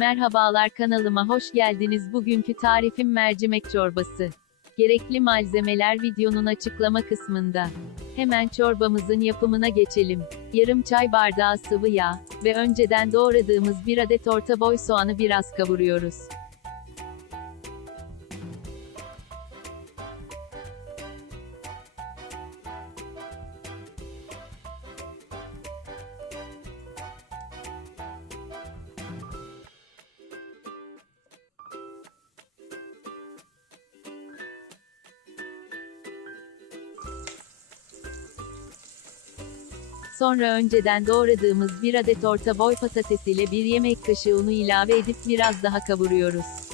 Merhabalar kanalıma hoş geldiniz. Bugünkü tarifim mercimek çorbası. Gerekli malzemeler videonun açıklama kısmında. Hemen çorbamızın yapımına geçelim. Yarım çay bardağı sıvı yağ ve önceden doğradığımız bir adet orta boy soğanı biraz kavuruyoruz. Sonra önceden doğradığımız bir adet orta boy patates ile bir yemek kaşığı unu ilave edip biraz daha kavuruyoruz.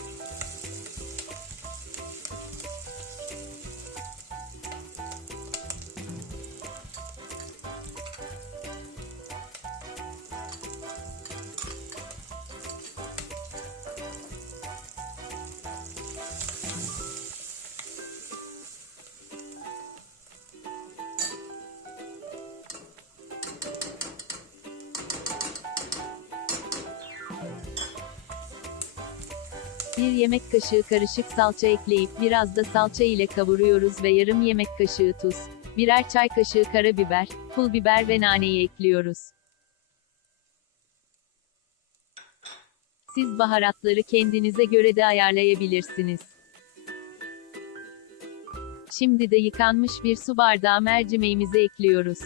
Bir yemek kaşığı karışık salça ekleyip biraz da salça ile kavuruyoruz ve yarım yemek kaşığı tuz, birer çay kaşığı karabiber, pul biber ve naneyi ekliyoruz. Siz baharatları kendinize göre de ayarlayabilirsiniz. Şimdi de yıkanmış bir su bardağı mercimeğimizi ekliyoruz.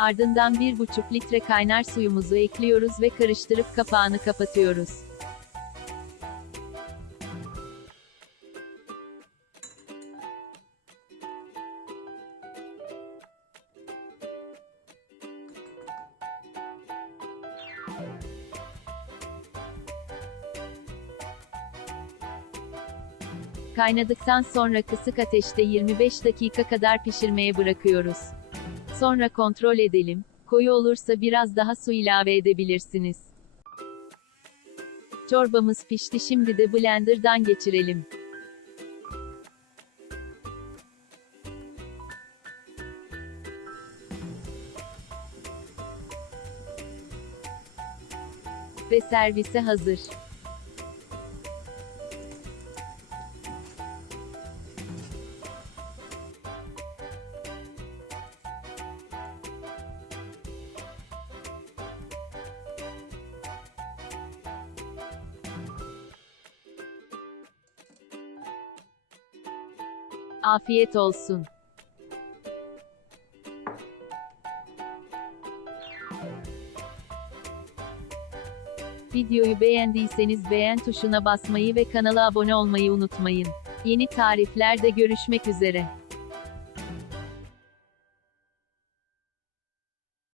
Ardından 1,5 litre kaynar suyumuzu ekliyoruz ve karıştırıp kapağını kapatıyoruz. Kaynadıktan sonra kısık ateşte 25 dakika kadar pişirmeye bırakıyoruz. Sonra kontrol edelim. Koyu olursa biraz daha su ilave edebilirsiniz. Çorbamız pişti şimdi de blenderdan geçirelim. Ve servise hazır. Afiyet olsun. Videoyu beğendiyseniz beğen tuşuna basmayı ve kanala abone olmayı unutmayın. Yeni tariflerde görüşmek üzere.